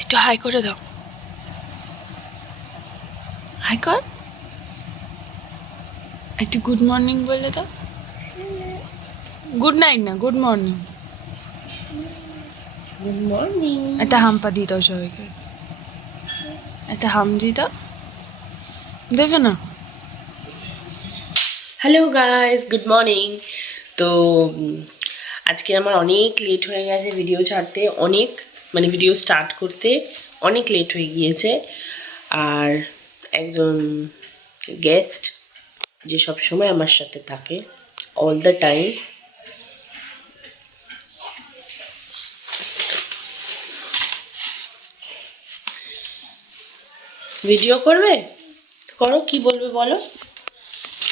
একটু হাই করে দাও, হাই কর, একটু গুড মর্নিং বলে দাও। গুড নাইট না, গুড মর্নিং। Good morning. একটা হাম্পা দিয়ে দাও সবাইকে, একটা হাম দিয়ে দাও, দেবে না? Hello guys, good morning. তো আজকে আমার অনেক লেট হয়ে গেছে ভিডিও ছাড়তে, অনেক মানে ভিডিও স্টার্ট করতে অনেক লেট হয়ে গিয়েছে। আর একজন গেস্ট যে সব সময় আমার সাথে থাকে, অল দ্য টাইম, ভিডিও করবে, করো, কি বলবে বলো,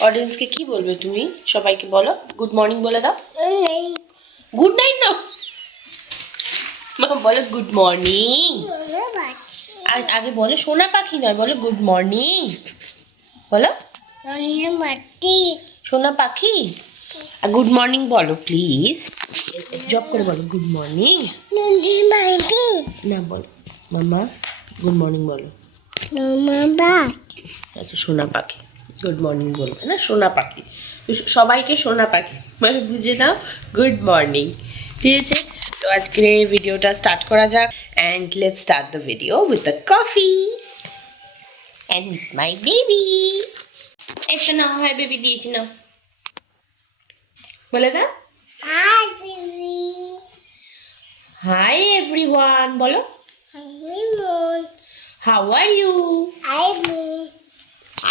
অডিয়েন্সকে কি বলবে তুমি, সবাইকে বলো, গুড মর্নিং বলে দাও। গুড নাইট না, বলো গুড মর্নিং। আর আগে বলো সোনা পাখি নয়, বলো গুড মর্নিং, বলো সোনা পাখি। আর গুড মর্নিং বলো প্লিজ, জব করে বলো গুড মর্নিং। না বলো মামা, গুড মর্নিং বলো। আচ্ছা সোনা পাখি গুড মর্নিং বলবে না, সোনা পাখি, সবাইকে সোনা পাখি মানে বুঝে নাও গুড মর্নিং, ঠিক আছে? তো আজকে ভিডিওটা স্টার্ট করা যাক, and let's start the video with the coffee and with my baby. এসে নাও, হ্যাঁ বেবি দিয়েছি নাও, বলে দাও হাই এভরিওয়ান, বলো how are you,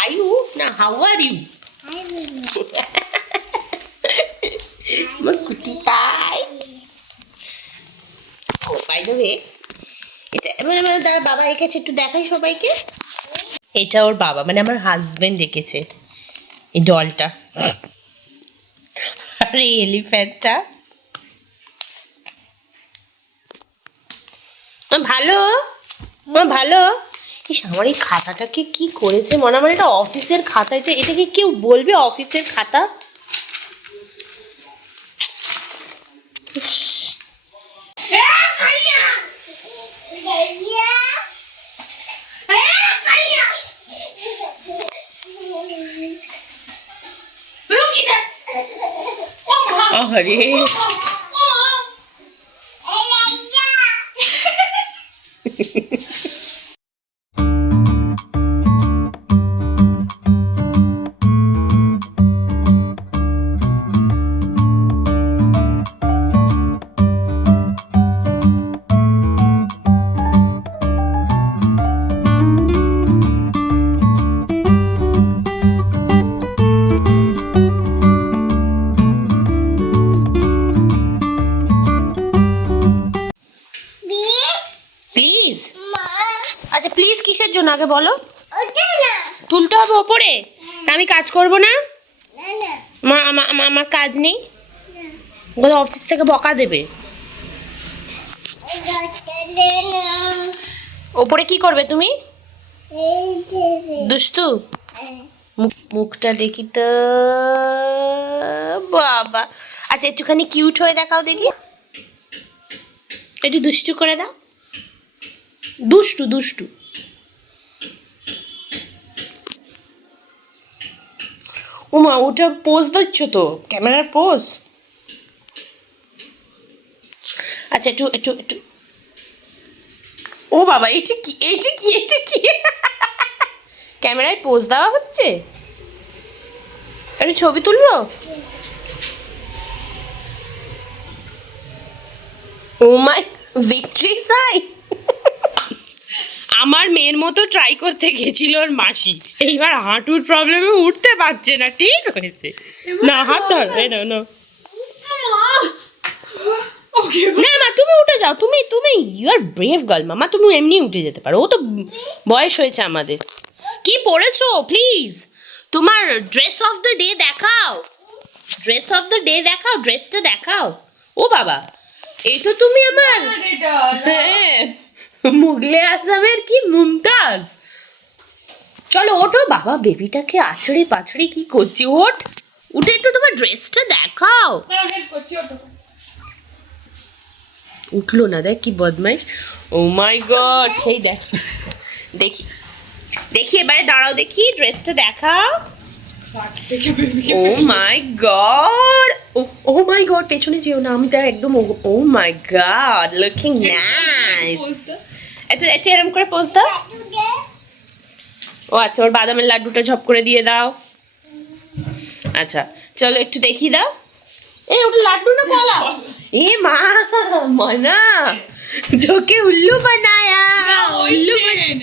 are you না হাউ আর ইউ, আমার কুটি পাই। ও বাই দ্য ওয়ে, এটা মানে তার বাবা এঁকেছে, একটু দেখাই সবাইকে। এটা ওর বাবা মানে আমার হাজবেন্ড এঁকেছে এই ডলটা, আর এই এলিফ্যান্টটা। ভালো ভালো। ইস, আমার এই খাতাটাকে কি করেছে মনে, আমার এটা অফিসের খাতা, এটাকে কেউ বলবে অফিসের খাতা? আরে প্লিজ, আচ্ছা প্লিজ কিসের জন্য আগে বলো, তুলতে হবে ওপরে, আমি কাজ করব না, আমার কাজ নেই, অফিস থেকে বকা দেবে। ওপরে কি করবে তুমি, দুষ্টু? মুখটা দেখি তো, বাবা। আচ্ছা একটুখানি কিউট হয়ে দেখাও দেখি, একটু দুষ্টু করে দাও, দুষ্টু দুষ্টু। ওমা ওটা পোজ দিচ্ছ তো, ক্যামেরার পোজ। আচ্ছা একটু একটু একটু, ও বাবা এটা কি, এটা কি, এটা কি, ক্যামেরায় পোজ দেওয়া হচ্ছে, একটু ছবি তুলবো। ও মাই ভিক্টরি সাইন। আমার মেয়ের মতো ট্রাই করতে গেছিল ওর মাসি, এইবার হাঁটুর প্রবলেমে উঠতে পারছে না, ঠিক হয়েছে না, হাত ধর, এই না না মা, তুমি উঠে যাও, তুমি তুমি ইউ আর ব্রেভ গার্ল মামা, তুমি এমনি উঠে যেতে পারো, ও তো বয়স হয়েছে আমাদের। কি পড়েছো প্লিজ, তোমার ড্রেস অফ দ্য ডে দেখাও, ড্রেস অফ দ্য ডে দেখাও, ড্রেসটা দেখাও। ও বাবা, এই তো তুমি আমার, হ্যাঁ মুগলে আজমের কি মুমতাজ। চলো ওঠো, বাবা বেবিটাকে আছড়ে পাছড়ে কি করছি, ওঠ, উঠে একটু তোমার ড্রেসটা দেখাও। উঠলো না, দেখ কি বদমাইশ। ও মাই গড, সেই দেখ, দেখি দেখি এবারে দাঁড়াও, দেখি ড্রেসটা দেখাও। ও মাই গড, ও মাই গড, পেছনে যেও না, আমি তো একদম, ও মাই গড, লুকিং নাইস। এটা এটা এরকম করে পোজ দাও। ও আচ্ছা, ওর বাদামের লাড্ডুটা ঝপ করে দিয়ে দাও। আচ্ছা চলো একটু দেখি দাও। এ ওটা লাড্ডু না কলা? এ মা, মনা তোকে উল্লু বানায়া, উল্লু বানায়া।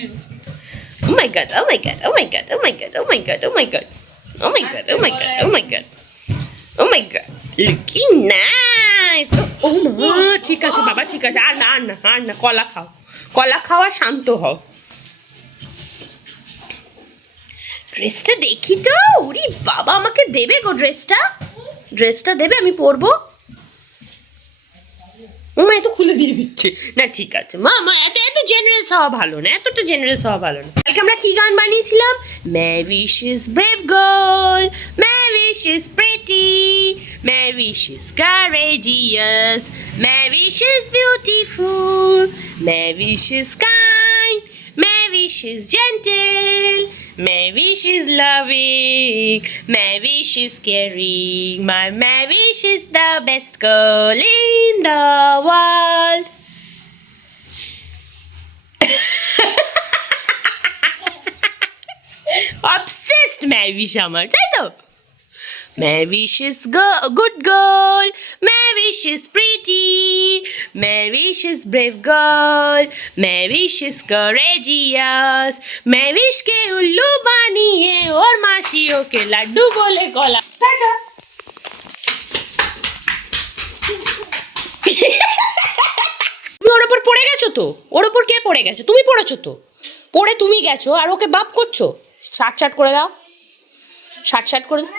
Oh my god, oh my god, oh my god, oh my god, oh my god, oh my god. Oh my god, oh my god, oh my god. Oh my god. Looking nice. Oh মা, ঠিক আছে বাবা, ঠিক আছে, আর না আর না আর না, কলা খাও, কলা খাও আর শান্ত হও। ড্রেসটা দেখি তো, ওরে বাবা, আমাকে দেবে গো ড্রেসটা, ড্রেসটা দেবে, আমি পরবো। মা এত খুলে দিয়ে দিচ্ছে না, ঠিক আছে মা, মা এত এত জেনারেস হওয়া ভালো না, এতটা জেনারেস হওয়া ভালো না। কালকে আমরা কি গান বানিয়েছিলাম? My wish is brave girl, my wish is pretty, my wish is courageous, my wish is beautiful, my wish is kind, my wish is gentle, my wish is loving, my wish is caring, my wish is the best girl in the world. Obsessed my wish আমার, তাই তো? My wish is good girl, my wish is pretty, my wish is brave girl, my wish is courageous, my wish কে উল্লু বানিয়ে ওর মাসি ওকে লাড্ডু বলে কলা। তুমি ওর ওপর পড়ে গেছো তো, ওর ওপর কে পড়ে গেছে? তুমি পড়েছো তো, পড়ে তুমি গেছো আর ওকে বাপ করছো। শার্ট শার্ট করে দাও, শার্ট শার্ট করে দাও।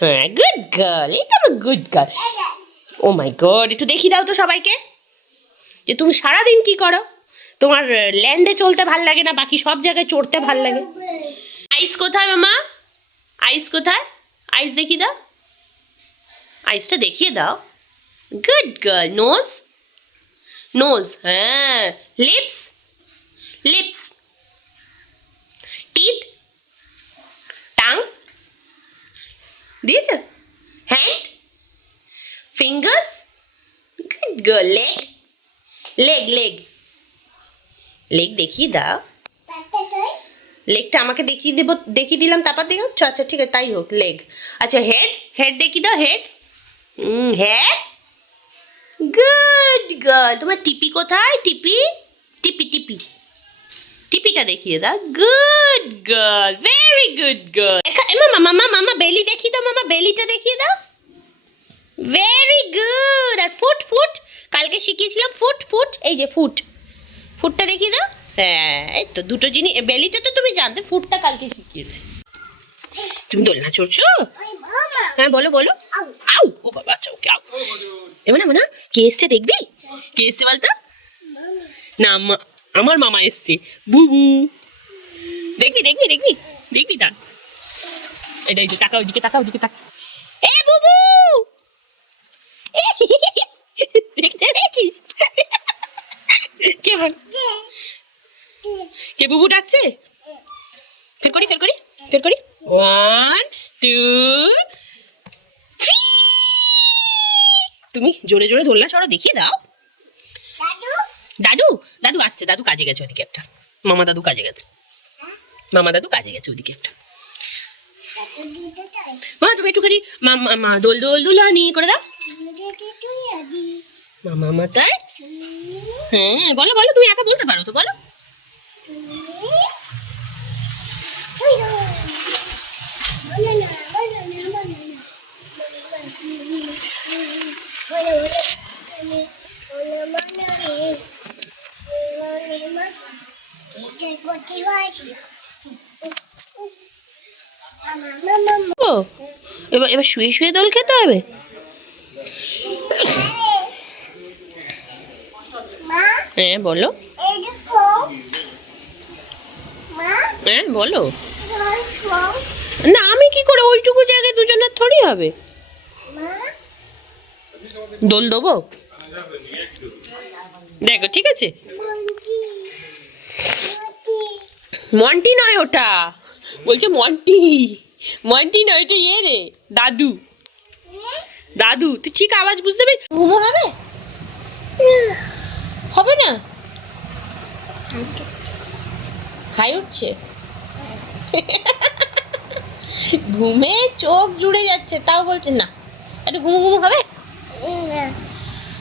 হ্যাঁ, গুড গার্ল, এই তো আমার গুড গার্ল। ও মাই গড, একটু দেখি দাও তো সবাইকে যে তুমি সারাদিন কি করো। তোমার ল্যান্ডে চলতে ভাল লাগে না, বাকি সব জায়গায় চড়তে ভাল লাগে। আইস কোথায় মামা? আইস কোথায়? আইস দেখি দাও, আইসটা দেখিয়ে দাও। Good girl. নোজ, নোজ, হ্যাঁ। লিপস, লিপস, টিথ, টাং দিয়েছ, hand, fingers, good girl. Leg, leg, leg, leg দেখিয়ে দাও। লেগটা আমাকে দেখিয়ে দেবো, দেখিয়ে দিলাম, তারপর দেখো। আচ্ছা ঠিক আছে, তাই হোক, লেগ। আচ্ছা হেড, হেড দেখিয়ে দাও, হেড, হেড, গুড গার্ল। তোমার টিপি কোথায়? টিপি, টিপি, টিপি, টিপিটা দেখিয়ে দাও। Good girl, very good girl. মামা, মামা, মামা বেলি দেখিয়ে দাও, মামা বেলিটা দেখিয়ে দাও। Very good. আর ফুট, ফুট কালকে শিখিয়েছিলাম, ফুট, ফুট, এই যে ফুট, ফুটটা দেখিয়ে দাও। হ্যাঁ, এই তো দুটো জিনিস, বেলিটা তো তুমি জানতে, ফুটটা কালকে শিখিয়েছি। তুমি দোলনা চড়ছো? হ্যাঁ বলো বলো। আউ, ও বাবা, আচ্ছা ওকে, আউ। এবার না, কে এসছে দেখবি? কে এসছে বলতো? না, আমার মামা এসছে, বুবু। দেখবি দেখবি দেখবি দেখবি না, এটা টাকা, ওইদিকে টাকা, ওইদিকে টাকা। এ বুবু, দেখতে দেখিস কে বল, কে বুবু ডাকছে? ফের করি, ফের করি, ফের করি। 1 2 3। তুমি জোরে জোরে দোলনা চড়ো, দেখিয়ে দাও। দাদু, দাদু আসছে, দাদু কাজে গেছে ওদিকে একটা। মামা দাদু কাজে গেছে, মামা দাদু কাজে গেছে ওদিকে একটা। মা তুমি একটুখানি দোল দোল দুলানি করে দাও। মামা মাতায়, হ্যাঁ বলো বলো, তুমি একা বলতে পারো তো, বলো। এবার এবার শুয়ে শুয়ে দোল খেতে হবে। হ্যাঁ বলো, হ্যাঁ বলো। না আমি কি করে, ওইটুকু জায়গায় দুজনের থোড়ি হবে। দোল দেবো? দেখো ঠিক আছে। মন্টি নয় ওটা, বলছে মন্টি, মন্টি নয় ওটা ইয়ে রে, দাদু। দাদু তুই ঠিক আওয়াজ বুঝতে পারবি। ঘুমো হবে? হবে না? হাই উঠছে, ঘুমে চোখ জুড়ে যাচ্ছে, তাও বলছে না একটু ঘুমো ঘুমো হবে।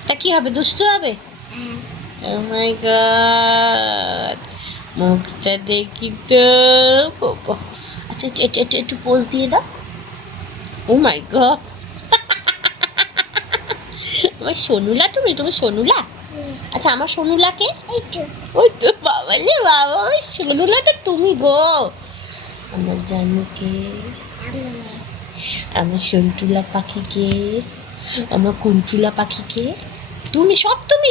তা কি হবে, দুষ্টু হবে? Oh my God, মুখটা দেখি তো বাবা। আচ্ছা একটু পোজ দিয়ে দাও। ও মাই গড, আমার সোনুলা, তুমি সোনুলা? আচ্ছা আমার সোনুলাকে, ওই তো বাবা রে বাবা, আমার সোনুলাটা তুমি গো। আমার জানুকে, আমার সন্টুলা পাখিকে, আমার কুন্টুলা পাখিকে, তুমি সব তুমি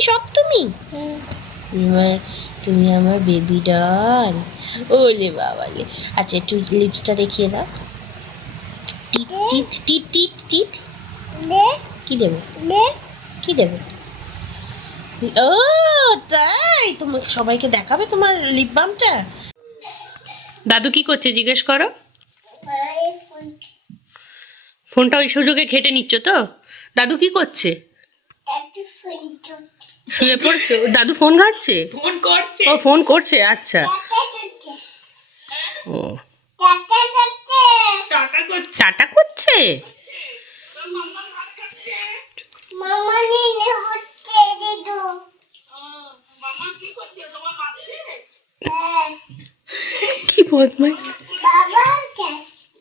তুমি আমার বেবি ডল। ওলে বাবালে। আচ্ছা একটু লিপসটা দেখিয়ে দাও। টিট টিট টিট টিট টিট। কি দেবো? কি দেবো? ও তাই, তোমাকে সবাইকে দেখাবে তোমার লিপ বামটা? দাদু কি করছে জিজ্ঞেস করো। ফোনটা ওই সুযোগে ঘেটে নিচ্ছ তো? দাদু কি করছে? শুয়ে পড়ছে? দাদু ফোন ঘাটছে? ও ফোন করছে, আচ্ছা। ও টাটা করছে। কি বদমাইশ।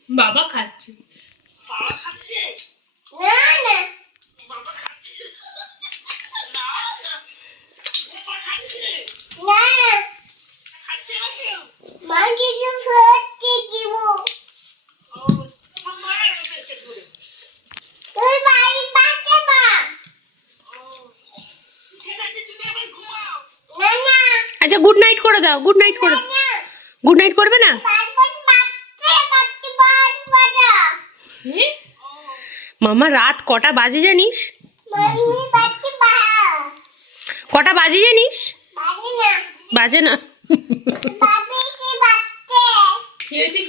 বাবা খাচ্ছে। আচ্ছা গুড নাইট করে দাও, গুড নাইট করে। গুড নাইট করবে না? মামা রাত কটা বাজে জানিস? কটা বাজে জানিস? বাজে না। কি হয়েছে?